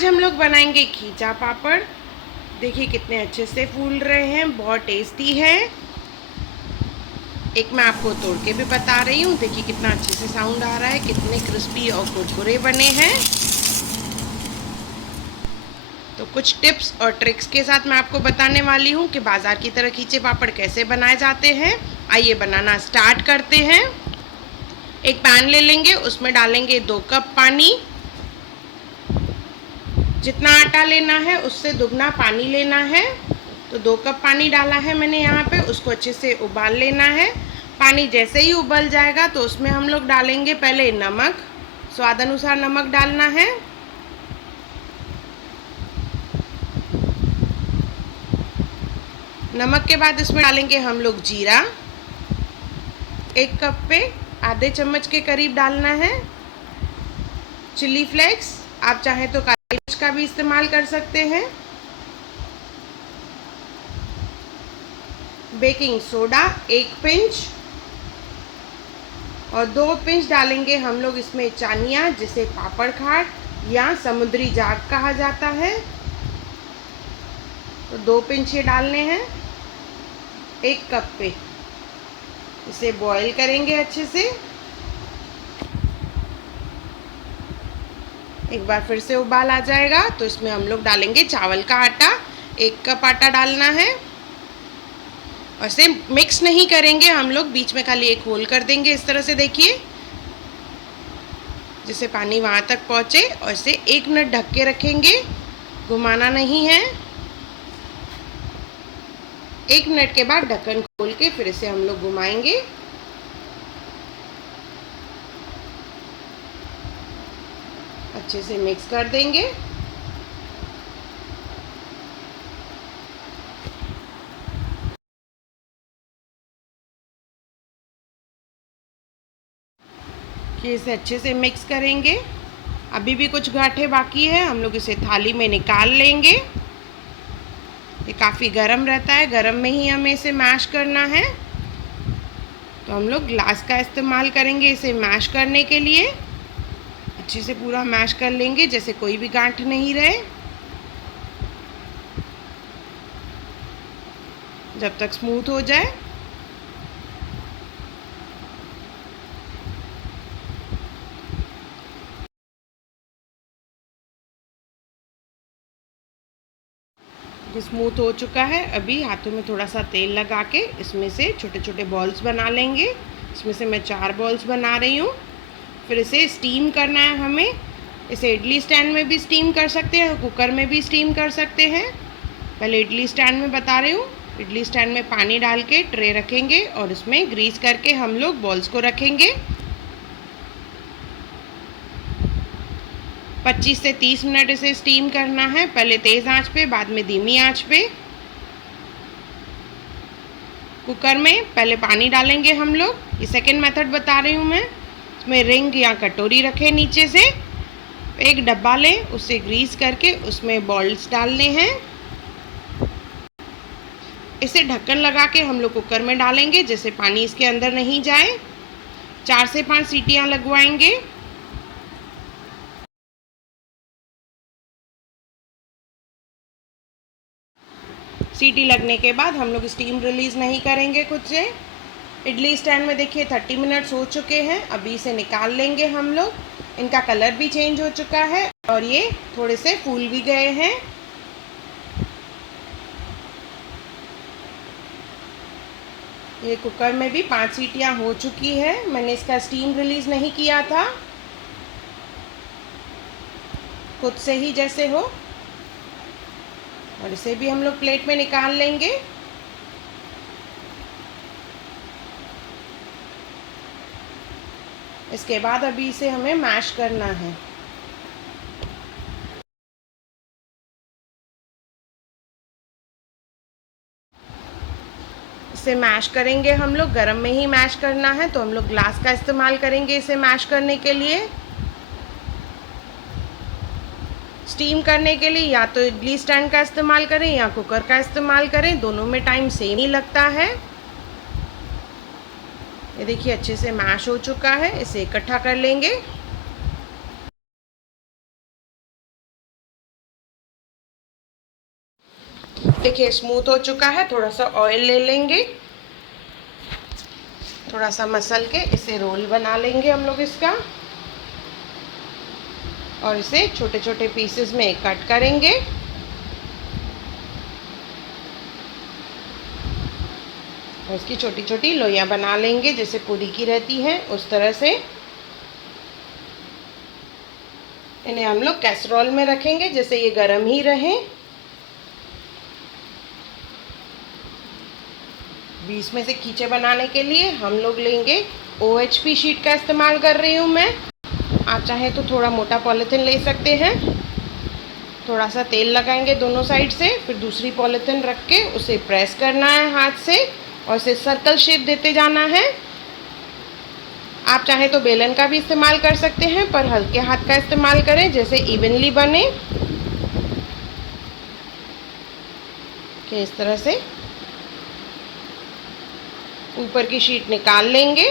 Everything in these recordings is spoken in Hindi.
आज हम लोग बनाएंगे खींचा पापड़। देखिए कितने अच्छे से फूल रहे हैं, बहुत टेस्टी है। एक मैं आपको तोड़ के भी बता रही हूँ। देखिए कितना अच्छे से साउंड आ रहा है, कितने क्रिस्पी और कुरकुरे बने हैं। तो कुछ टिप्स और ट्रिक्स के साथ मैं आपको बताने वाली हूँ कि बाज़ार की तरह खींचे पापड़ कैसे बनाए जाते हैं। आइए बनाना स्टार्ट करते हैं। एक पैन ले लेंगे, उसमें डालेंगे 2 कप पानी। जितना आटा लेना है उससे दुगना पानी लेना है। तो 2 कप पानी डाला है मैंने यहाँ पे, उसको अच्छे से उबाल लेना है। पानी जैसे ही उबल जाएगा तो उसमें हम लोग डालेंगे पहले नमक, स्वाद अनुसार नमक डालना है। नमक के बाद इसमें डालेंगे हम लोग जीरा। 1 कप पे आधे चम्मच के करीब डालना है। चिली फ्लेक्स, आप चाहें तो काली मिर्च का भी इस्तेमाल कर सकते हैं। बेकिंग सोडा 1 पिंच और 2 पिंच डालेंगे हम लोग इसमें चानिया, जिसे पापड़ खाट या समुद्री जाग कहा जाता है। तो 2 पिंच ये डालने हैं 1 कप पे। इसे बॉईल करेंगे अच्छे से। एक बार फिर से उबाल आ जाएगा तो इसमें हम लोग डालेंगे चावल का आटा। 1 कप आटा डालना है और इसे मिक्स नहीं करेंगे हम लोग, बीच में खाली एक होल कर देंगे इस तरह से, देखिए, जिससे पानी वहाँ तक पहुँचे। और इसे 1 मिनट ढक के रखेंगे, घुमाना नहीं है। 1 मिनट के बाद ढक्कन खोल के फिर इसे हम लोग घुमाएंगे। अच्छे से मिक्स कर देंगे। कि इसे अच्छे से मिक्स करेंगे। अभी भी कुछ गांठें बाकी है, हम लोग इसे थाली में निकाल लेंगे। ये काफ़ी गर्म रहता है, गर्म में ही हमें इसे मैश करना है। तो हम लोग ग्लास का इस्तेमाल करेंगे इसे मैश करने के लिए। अच्छे से पूरा मैश कर लेंगे, जैसे कोई भी गांठ नहीं रहे, जब तक स्मूथ हो जाए। ये स्मूथ हो चुका है। अभी हाथों में थोड़ा सा तेल लगा के इसमें से छोटे छोटे बॉल्स बना लेंगे। इसमें से मैं 4 बॉल्स बना रही हूँ। फिर इसे स्टीम करना है हमें। इसे इडली स्टैंड में भी स्टीम कर सकते हैं, कुकर में भी स्टीम कर सकते हैं। पहले इडली स्टैंड में बता रही हूँ। इडली स्टैंड में पानी डाल के ट्रे रखेंगे और उसमें ग्रीस करके हम लोग बॉल्स को रखेंगे। 25 से 30 मिनट इसे स्टीम करना है, पहले तेज़ आंच पे, बाद में धीमी आंच पे। कुकर में पहले पानी डालेंगे हम लोग, ये सेकंड मेथड बता रही हूँ मैं। इसमें रिंग या कटोरी रखें, नीचे से एक डब्बा लें, उससे ग्रीस करके उसमें बॉल्स डालने हैं। इसे ढक्कन लगा के हम लोग कुकर में डालेंगे, जैसे पानी इसके अंदर नहीं जाए। 4 से 5 सीटियाँ लगवाएंगे। सीटी लगने के बाद हम लोग स्टीम रिलीज़ नहीं करेंगे खुद से। इडली स्टैंड में देखिए 30 मिनट्स हो चुके हैं। अभी इसे निकाल लेंगे हम लोग। इनका कलर भी चेंज हो चुका है और ये थोड़े से फूल भी गए हैं। ये कुकर में भी 5 सीटियाँ हो चुकी है। मैंने इसका स्टीम रिलीज़ नहीं किया था, खुद से ही जैसे हो। और इसे भी हम लोग प्लेट में निकाल लेंगे। इसके बाद अभी इसे हमें मैश करना है। इसे मैश करेंगे हम लोग, गरम में ही मैश करना है, तो हम लोग ग्लास का इस्तेमाल करेंगे इसे मैश करने के लिए। स्टीम करने के लिए या तो इडली स्टैंड का इस्तेमाल करें या कुकर का इस्तेमाल करें, दोनों में टाइम सेम ही लगता है। ये देखिए अच्छे से मैश हो चुका है, इसे इकट्ठा कर लेंगे। देखिए स्मूथ हो चुका है। थोड़ा सा ऑयल ले लेंगे, थोड़ा सा मसल के इसे रोल बना लेंगे हम लोग इसका, और इसे छोटे छोटे पीसेस में कट करेंगे। और इसकी छोटी छोटी लोइयां बना लेंगे जैसे पूरी की रहती हैं उस तरह से। इन्हें हम लोग कैसरोल में रखेंगे जैसे ये गर्म ही रहे। 20 में से खींचे बनाने के लिए हम लोग लेंगे OHP शीट का इस्तेमाल कर रही हूँ मैं। आप चाहें तो थोड़ा मोटा पॉलीथिन ले सकते हैं। थोड़ा सा तेल लगाएंगे दोनों साइड से, फिर दूसरी पॉलीथिन रख के उसे प्रेस करना है हाथ से और इसे सर्कल शेप देते जाना है। आप चाहें तो बेलन का भी इस्तेमाल कर सकते हैं, पर हल्के हाथ का इस्तेमाल करें जैसे इवनली बने। इस तरह से ऊपर की शीट निकाल लेंगे।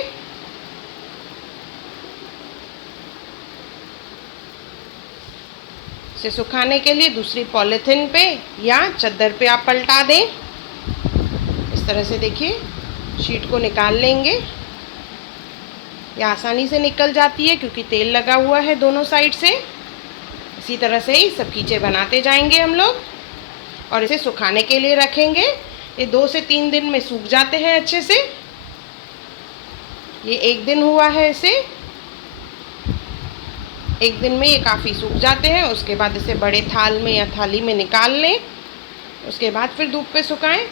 इसे सुखाने के लिए दूसरी पॉलीथिन पे या चादर पे आप पलटा दें। इस तरह से देखिए शीट को निकाल लेंगे। ये आसानी से निकल जाती है क्योंकि तेल लगा हुआ है दोनों साइड से। इसी तरह से ही सब खींचे बनाते जाएंगे हम लोग और इसे सुखाने के लिए रखेंगे। ये 2 से 3 दिन में सूख जाते हैं अच्छे से। ये 1 दिन हुआ है इसे। 1 दिन में ये काफ़ी सूख जाते हैं। उसके बाद इसे बड़े थाल में या थाली में निकाल लें। उसके बाद फिर धूप पे सुखाएं।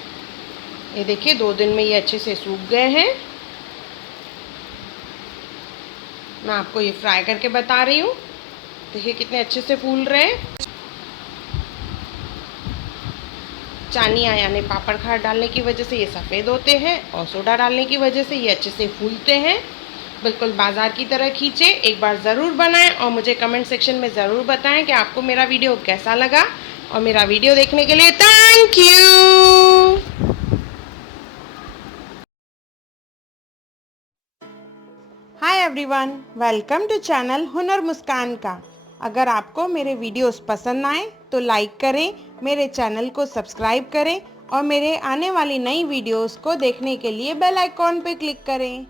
ये देखिए 2 दिन में ये अच्छे से सूख गए हैं। मैं आपको ये फ्राई करके बता रही हूँ। देखिए कितने अच्छे से फूल रहे हैं। चानिया यानी पापड़ खार डालने की वजह से ये सफ़ेद होते हैं और सोडा डालने की वजह से ये अच्छे से फूलते हैं। बिल्कुल बाज़ार की तरह खींचे। एक बार ज़रूर बनाएं और मुझे कमेंट सेक्शन में ज़रूर बताएं कि आपको मेरा वीडियो कैसा लगा। और मेरा वीडियो देखने के लिए thank you. Hi everyone, welcome to channel Hunar Muskan का। अगर आपको मेरे वीडियोस पसंद आए तो लाइक करें, मेरे चैनल को सब्सक्राइब करें और मेरे आने वाली नई वीडियोस को देखने के लिए बेल आइकॉन पर क्लिक करें।